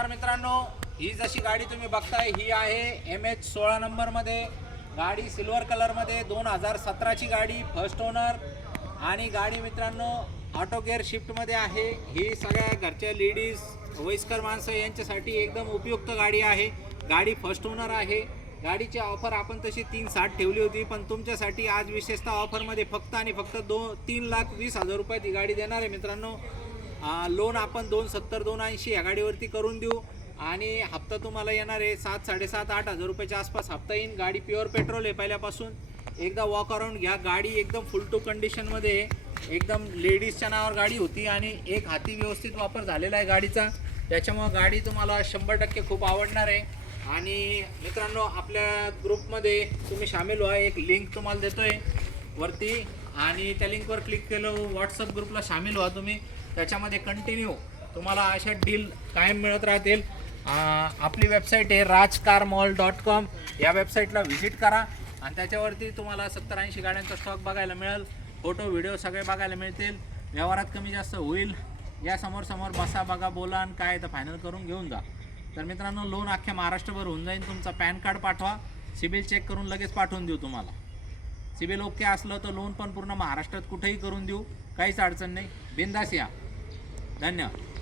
नमस्कार मित्रांनो, ही जशी गाडी तुम्ही बघताय ही आहे MH16 नंबरमध्ये गाडी, सिल्वर कलरमध्ये 2017ची गाडी, फर्स्ट ओनर. आणि गाडी मित्रांनो ऑटो गिअर शिफ्टमध्ये आहे. ही सगळ्या घरच्या लेडीज, वयस्कर माणसं यांच्यासाठी एकदम उपयुक्त गाडी आहे. गाडी फर्स्ट ओनर आहे. गाडीची ऑफर आपण तशी 360 ठेवली होती, पण तुमच्यासाठी आज विशेषतः ऑफरमध्ये फक्त आणि फक्त 3,20,000 रुपयात ही गाडी देणार आहे मित्रांनो. लोन आपण 270 280 या गाडीवरती करून देऊ आणि हप्ता तुम्हाला येणार आहे 7,500-8,000 रुपयाच्या आसपास हप्ता येईल. गाडी प्युअर पेट्रोल आहे पहिल्यापासून. एकदा वॉक अराउंड घ्या. गाडी एकदम फुल टू कंडिशनमध्ये, एकदम लेडीजच्या नावावर गाडी होती आणि एक हाती व्यवस्थित वापर झालेला आहे गाडीचा. त्याच्यामुळं गाडी तुम्हाला 100% खूप आवडणार आहे. आणि मित्रांनो, आपल्या ग्रुपमध्ये तुम्ही सामील व्हा. एक लिंक तुम्हाला देतोय वरती आणि त्या लिंकवर क्लिक केलं व्हॉट्सअप ग्रुपला सामील व्हा तुम्ही. त्याच्यामध्ये कंटिन्यू तुम्हाला अशा डील कायम मिळत राहतील. आपली वेबसाईट आहे rajcarmall.com. या वेबसाईटला व्हिजिट करा आणि त्याच्यावरती तुम्हाला 70-80 गाड्यांचा स्टॉक बघायला मिळेल. फोटो व्हिडिओ सगळे बघायला मिळतील. व्यवहारात कमी जास्त होईल. या समोर बसा, बघा, बोला आणि काय तर फायनल करून घेऊन जा. तर मित्रांनो, लोन अख्ख्या महाराष्ट्रभर होऊन जाईल. तुमचा पॅन कार्ड पाठवा, सिबिल चेक करून लगेच पाठवून देऊ तुम्हाला. सिबिल ओके असलं तर लोन पण पूर्ण महाराष्ट्रात कुठेही करून देऊ, काहीच अडचण नाही. बिंदास या. धन्यवाद.